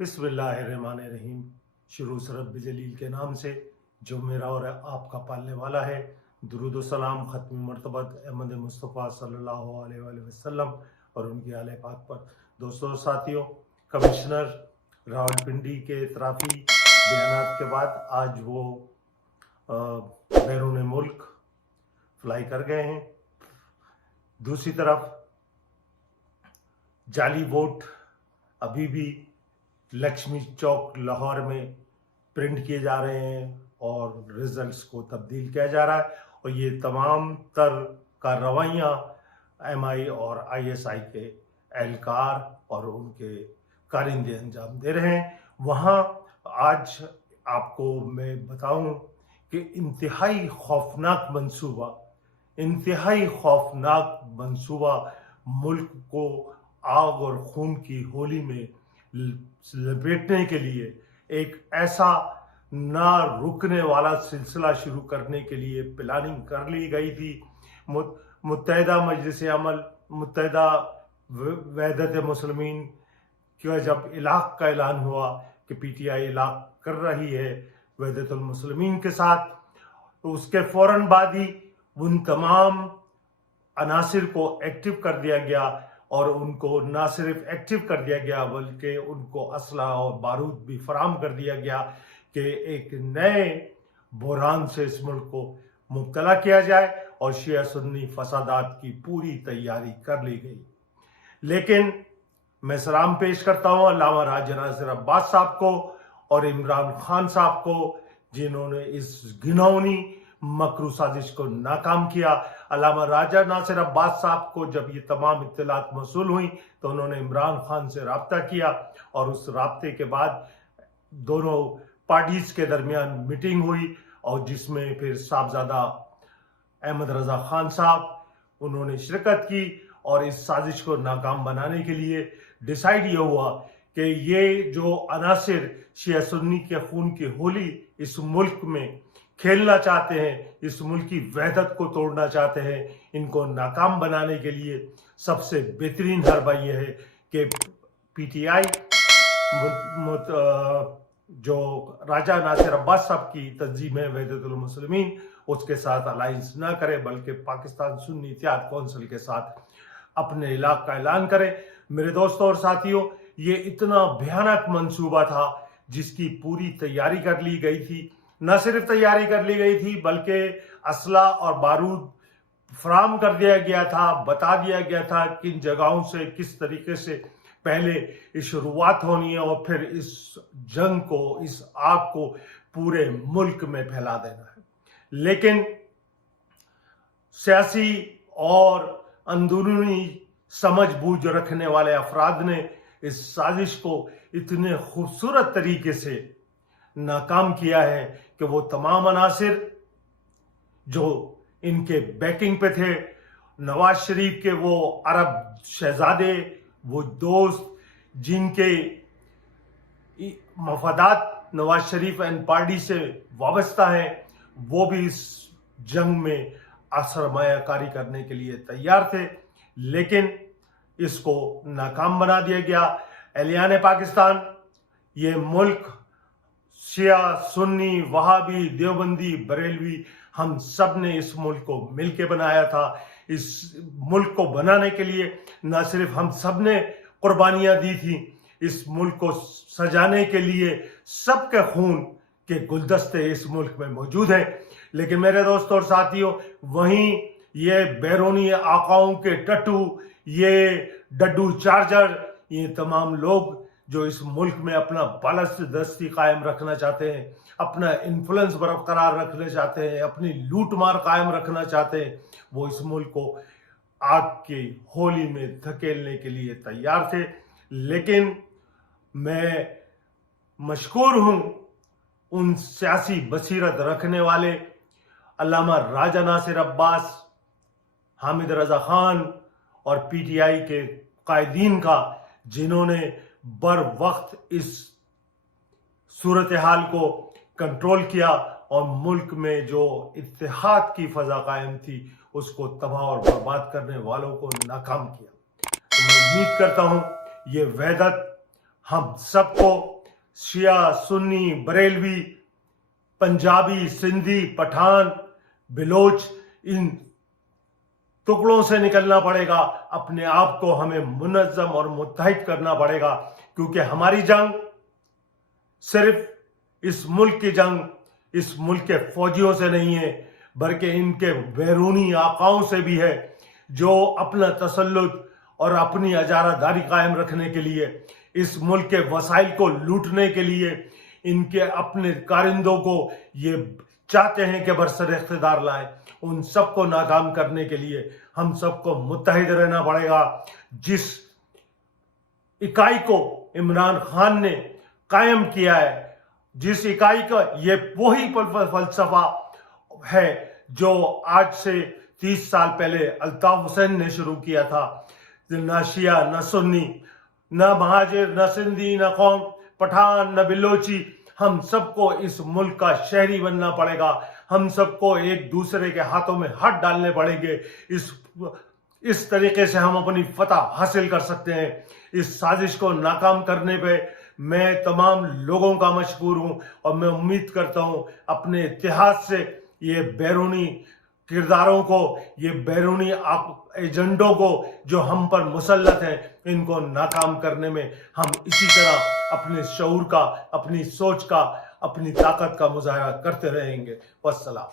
बिस्मिल्लाहिर्रहमानिर्रहीम। शुरू से रब जलील के नाम से जो मेरा और आपका पालने वाला है। दुरूद व सलाम ख़त्म मर्तबत अहमद मुस्तफ़ा सल्लल्लाहु अलैहि वसल्लम और उनकी आले पाक पर। दोस्तों और साथियों, कमिश्नर रावलपिंडी के इतराफ़ी बयानात के बाद आज वो बैरून मुल्क फ्लाई कर गए हैं। दूसरी तरफ जाली वोट अभी भी लक्ष्मी चौक लाहौर में प्रिंट किए जा रहे हैं और रिजल्ट्स को तब्दील किया जा रहा है, और ये तमाम तर का रवैया MI और ISI के एहलकार और उनके कारिंदे अंजाम दे रहे हैं। वहाँ आज आपको मैं बताऊं कि इंतहाई खौफनाक मंसूबा मुल्क को आग और खून की होली में लपेटने के लिए एक ऐसा ना रुकने वाला सिलसिला शुरू करने के लिए प्लानिंग कर ली गई थी। मुत्तहिदा मजलिस अमल, मुत्तहिदा वहदत मुस्लिमीन का जब इलाक़ का ऐलान हुआ कि PTI इलाक़ कर रही है वहदतुल मुस्लिमीन के साथ, तो उसके फ़ौरन बाद ही उन तमाम अनासिर को एक्टिव कर दिया गया, और उनको ना सिर्फ एक्टिव कर दिया गया बल्कि उनको असला और बारूद भी फराहम कर दिया गया कि एक नए बहरान से इस मुल्क को मुब्तला किया जाए, और शिया सुन्नी फसादात की पूरी तैयारी कर ली गई। लेकिन मैं सलाम पेश करता हूँ अल्लामा राजा नासिर अब्बास साहब को और इमरान खान साहब को, जिन्होंने इस घिनौनी मकरू साजिश को नाकाम किया। अल्लामा राजा नासिर अब्बास साहब को जब ये तमाम इत्तलात मौसूल हुई तो उन्होंने इमरान खान से रब्ता किया, और उस रब्ते के बाद दोनों पार्टीज के दरमियान मीटिंग हुई, और जिसमें फिर साहबजादा अहमद रजा खान साहब उन्होंने शिरकत की, और इस साजिश को नाकाम बनाने के लिए डिसाइड ये हुआ कि ये जो अनासिर शिया सुन्नी के खून की होली इस मुल्क में खेलना चाहते हैं, इस मुल्क की वहदत को तोड़ना चाहते हैं, इनको नाकाम बनाने के लिए सबसे बेहतरीन हरबा यह है कि PTI जो राजा नासिर अब्बास साहब की तंजीम है वहदतुल मुस्लिमीन, उसके साथ अलायंस ना करे, बल्कि पाकिस्तान सुन्नी इत्तेहाद कौंसिल के साथ अपने इलाक़ का ऐलान करे। मेरे दोस्तों और साथियों, ये इतना भयानक मंसूबा था जिसकी पूरी तैयारी कर ली गई थी। न सिर्फ तैयारी कर ली गई थी बल्कि असला और बारूद फराहम कर दिया गया था, बता दिया गया था किन जगहों से किस तरीके से पहले इस शुरुआत होनी है, और फिर इस जंग को, इस आग को पूरे मुल्क में फैला देना है। लेकिन सियासी और अंदरूनी समझ बूझ रखने वाले अफराद ने इस साजिश को इतने खूबसूरत तरीके से नाकाम किया है कि वो तमाम अनासिर जो इनके बैकिंग पे थे, नवाज शरीफ के वो अरब शहजादे, वो दोस्त जिनके मफादात नवाज शरीफ एंड पार्टी से वाबस्ता हैं, वो भी इस जंग में सरमायाकारी करने के लिए तैयार थे। लेकिन इसको नाकाम बना दिया गया। एलियान पाकिस्तान, ये मुल्क शिया सुन्नी वहाबी देवबंदी बरेलवी हम सब ने इस मुल्क को मिलके बनाया था। इस मुल्क को बनाने के लिए न सिर्फ हम सब ने कुर्बानियां दी थी, इस मुल्क को सजाने के लिए सबके खून के गुलदस्ते इस मुल्क में मौजूद हैं। लेकिन मेरे दोस्तों और साथियों, वहीं ये बैरूनी आकाओं के टट्टू, ये डड्डू चार्जर, ये तमाम लोग जो इस मुल्क में अपना बालादस्ती कायम रखना चाहते हैं, अपना इन्फ्लुएंस बरकरार रखना चाहते हैं, अपनी लूट मार कायम रखना चाहते हैं, वो इस मुल्क को आग की होली में धकेलने के लिए तैयार थे। लेकिन मैं मशकूर हूं उन सियासी बसीरत रखने वाले अल्लामा राजा नासिर अब्बास, हामिद रजा खान और PTI के कायदीन का, जिन्होंने बर वक्त इस सूरत हाल को कंट्रोल किया और मुल्क में जो इत्तेहाद की फजा कायम थी उसको तबाह और बर्बाद करने वालों को नाकाम किया। तो मैं उम्मीद करता हूं ये वहदत हम सबको शिया, सुन्नी, बरेलवी, पंजाबी, सिंधी, पठान, बिलोच, इन टुकड़ों से निकलना पड़ेगा। अपने आप को हमें मुनज़्ज़म और मुत्तहिद करना पड़ेगा, क्योंकि हमारी जंग सिर्फ इस मुल्क की जंग इस मुल्क के फौजियों से नहीं है, बल्कि इनके बैरूनी आकाओं से भी है, जो अपना तसल्लुत और अपनी अजारादारी कायम रखने के लिए, इस मुल्क के वसाइल को लूटने के लिए, इनके अपने कारिंदों को ये चाहते हैं कि बरसर इख्तिदार लाएं। उन सबको नाकाम करने के लिए हम सबको मुत्तहिद रहना पड़ेगा। जिस इकाई को इमरान खान ने कायम किया है, जिस इकाई का ये वही फलसफा है जो आज से 30 साल पहले अल्ताफ हुसैन ने शुरू किया था। न शिया, न सुन्नी, न महाजिर, न सिंधी, न कौम, पठान, न बिलोची, हम सबको इस मुल्क का शहरी बनना पड़ेगा। हम सबको एक दूसरे के हाथों में हाथ डालने पड़ेंगे। इस तरीके से हम अपनी फतह हासिल कर सकते हैं। इस साजिश को नाकाम करने पे मैं तमाम लोगों का मशकूर हूं, और मैं उम्मीद करता हूं अपने इतिहाद से ये बैरूनी किरदारों को, ये बैरूनी एजेंडों को जो हम पर मुसल्लत हैं, इनको नाकाम करने में हम इसी तरह अपने शऊर का, अपनी सोच का, अपनी ताकत का मुजाहरा करते रहेंगे। वस्सलाम।